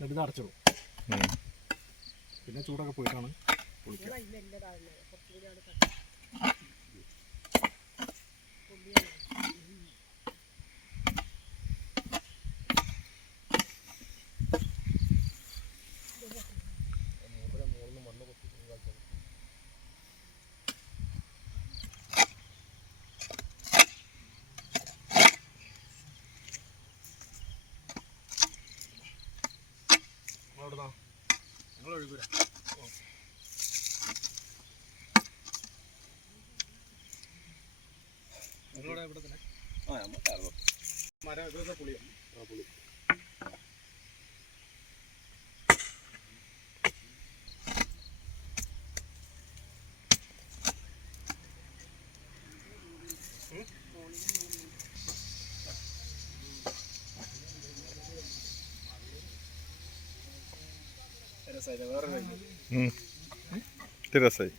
എന്നിട്ട് അടച്ചിടും. പിന്നെ ചൂടൊക്കെ പോയിട്ടാണ് പൊളിക്കുക. ഞങ്ങൾ ഒഴുകൂല. നിങ്ങളോട് ഇവിടെ തന്നെ മരം ഇതൊക്കെ പുളിയോ? പുളി. രസായി.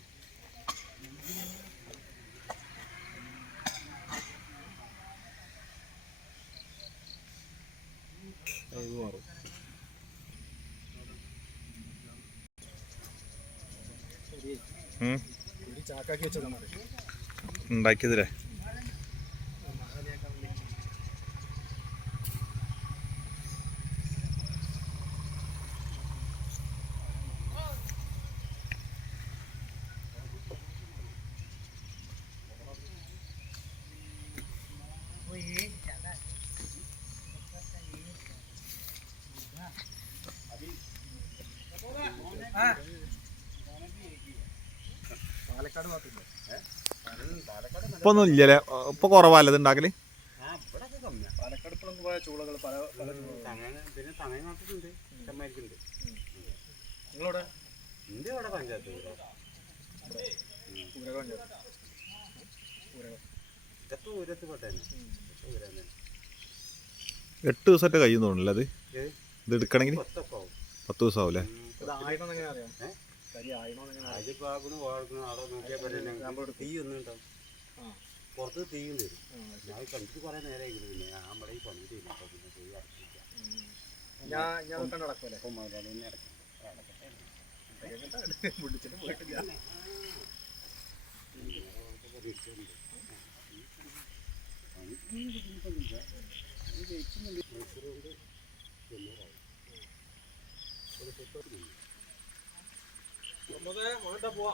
ചാക്കാക്കി വെച്ചതാണ് ഉണ്ടാക്കിയതില്ലേ? ഇപ്പൊ ഒന്നും ഇല്ലല്ലേ? ഇപ്പൊ കുറവല്ലേ ഇത് ഉണ്ടാക്കല്? എട്ട് ദിവസമായിട്ട് കഴിയും തോന്നുന്നില്ല അത്. ഇത് എടുക്കണമെങ്കിൽ 10 ദിവസം ആവും അല്ലേ? പുറത്ത് തീയും വരും. ഞാൻ കണ്ടിട്ട് കുറെ നേരം പിന്നെ നമ്മുടെ ഈ പണി പിന്നെ പോയി പോവാ.